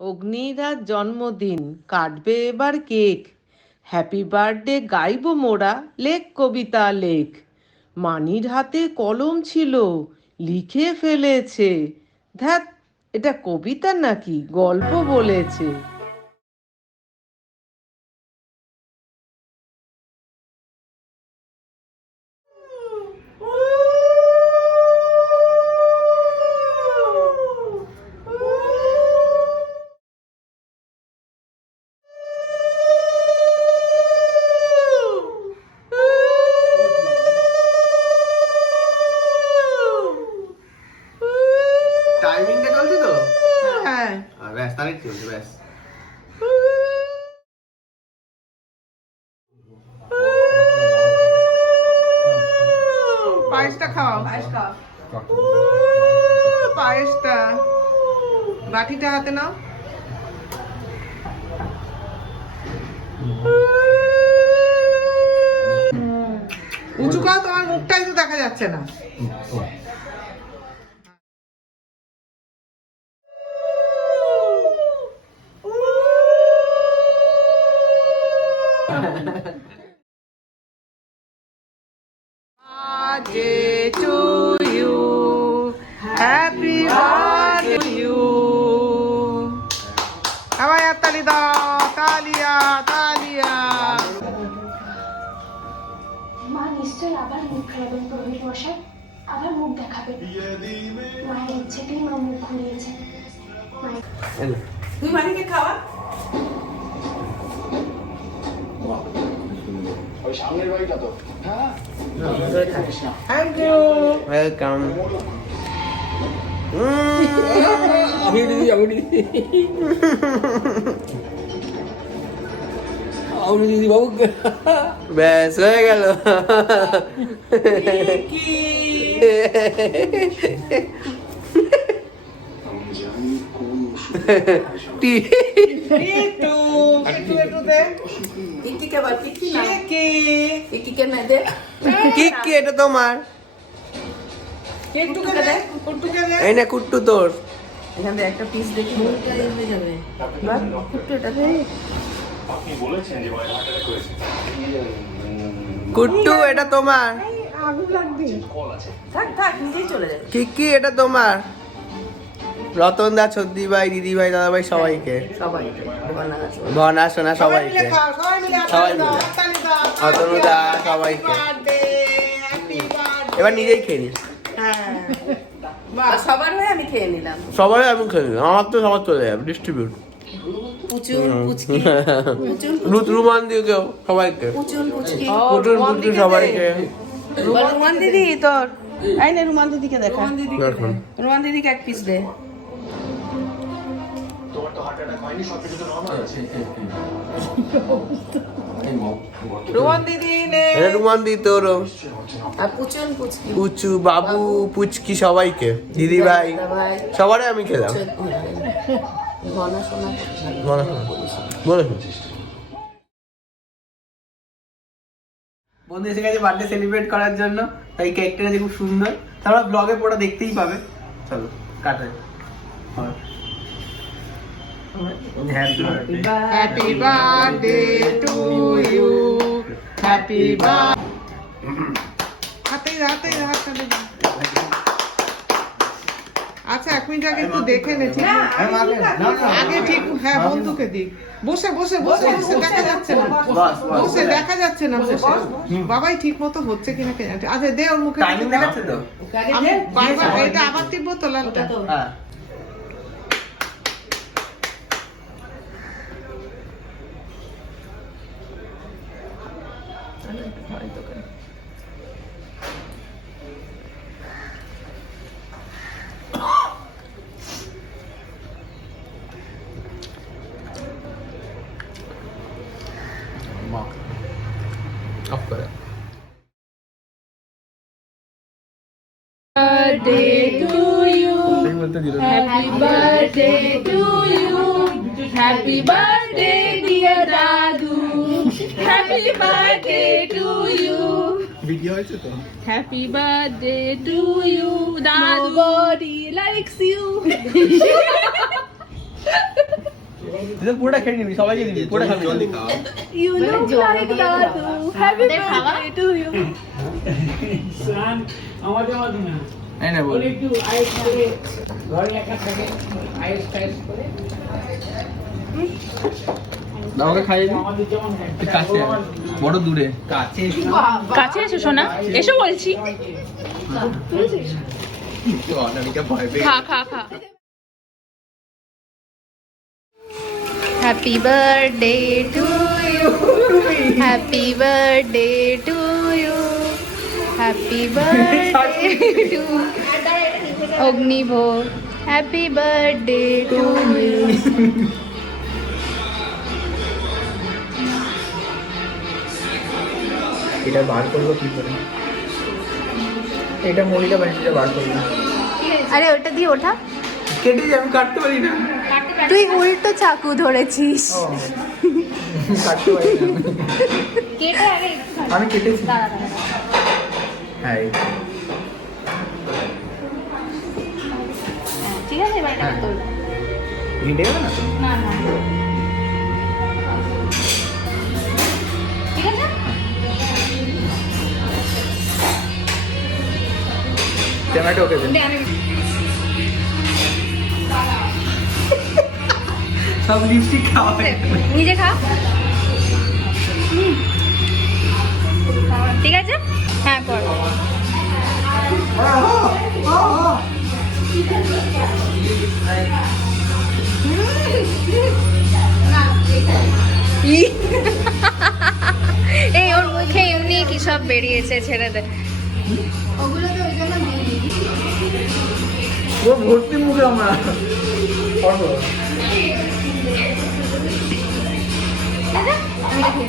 অগ্নির আজ জন্মদিন, কাটবে এবার কেক। হ্যাপি বার্থডে গাইব মোরা, লেখ কবিতা লেখ। মানির হাতে কলম ছিল, লিখে ফেলেছে। ধ্যাত, এটা কবিতা নাকি গল্প বলেছে। টাইমিংটা চলছে তো? হ্যাঁ, ব্যাস তারিখ চলছে ব্যাস। পায়েসটা খাও, পায়েসটা। বাটিটা হাতে নাও। উঁচু করো, তোমার মুখটাই তো দেখা যাচ্ছে না। Birthday to you, happy birthday to you. সবাই হাততালি দাও, তালিয়া তালিয়া। মা নিশ্চয়ই আবার মুখ ফেরাবেন পুরোহিত মশাই, আবার মুখ দেখাবেন। মায়ের ইচ্ছেতেই মা মুখ ঘুরিয়েছে। তুই মানিকে খাওয়া। ওই সামনের বাড়িটা তো। হ্যাঁ, থ্যাংক ইউ। ওয়েলকাম। দিদি বাবু ব্যাস হয়ে গেল। কি এটা তোমার? এই না কুট্টু তোর। এখানে একটা পিস দেখি হয়ে যাবে। কুট্টু এটা তোমার। কি এটা তোমার? রতন দা, ছদ্দি ভাই, দিদি ভাই, দাদা ভাই, সবাইকে, ভনা সোনা সবাইকে, সবাই মিলে অতনু দা সবাইকে। এবার নিজেই খেয়ে নি। সবার হয়ে আমি খেয়ে নিলাম। সবাই আমি খেয়ে নিলাম, আমার তো সবার চলে যাবে ডিস্ট্রিবিউট। রুমান দিকেও সবাইকে, পুচুন পুচু সবাইকে। রুমান দিদি তোর, এই নে রুমান দিদিকে দেখা। দেখুন রুমান দিদিকে এক পিস দে। তোমার তো হার্ট অ্যাটাক হয়নি, সবকিছু তো নরমাল আছে। রুমান দিদি নে। রুমান দি তোরও, আর পুচুন পুচকি, পুচু বাবু পুচকি সবাইকে, দিদি ভাই সবারই আমি খেলাম। বন্ধু এসে গেছে বার্থডে সেলিব্রেট করার জন্য, তাই কেকটা আছে খুব সুন্দর। তারপর ব্লগে পুরো দেখতেই পাবে। চলো কাটাই। Happy birthday to you, happy birthday. আচ্ছা, এক মিনিট আগে একটু দেখে নে, ঠিক আগে ঠিক। হ্যাঁ, বন্ধুকে দিক। বসে বসে বসে বসে দেখা যাচ্ছে না, বসে দেখা যাচ্ছে না, বসে। বাবাই ঠিক মতো হচ্ছে কিনা কে জানে। আচ্ছা দে ওর মুখে। টাইমিং দেখাচ্ছে তো? আমি বারবার এটা আবার টিপবো তো লালটা। হ্যাঁ। অফ করে। Birthday to you. Happy birthday to you. Happy birthday dear Dadu. Happy birthday to you. Video হয়েছে তো? Happy birthday to you. Dadu. Nobody likes you. তুই তো পুরোটা খেয়ে নিবি, সবাইকে দিবি, পুরোটা খাবি। You look like Dadu. Happy birthday to you. এই না বল। দাওকে খাইয়ে দিই। কাছে বড় দূরে কাছে কাছে এসো সোনা, এসো বলছি। খা খা খা। Happy birthday to you. Happy birthday to you. Happy birthday to Ognibho. Happy birthday to you. এটা বার করবো কি করে? এটা মহিলা বাড়িতে বার করবো। আরে ওটা দিয়ে ওঠা। কেটে যে আমি কাটতে পারি না। তুই উল্টো চাকু ধরেছিস। কাটতে পারি না। কেটে আগে আমি কেটেছি। হ্যাঁ ঠিক আছে, এবার এটা তোল। ভিড়ে গেল না? না না ঠিক আছে। টমেটো ওকে দে। সব লিপস্টিক খাওয়া নিজে খা। ঠিক আছে, হ্যাঁ কর। এই ওর মুখে এমনি কি সব বেরিয়েছে, ছেড়ে দে। ও ভর্তি মুখে আমরা আমি দেখি।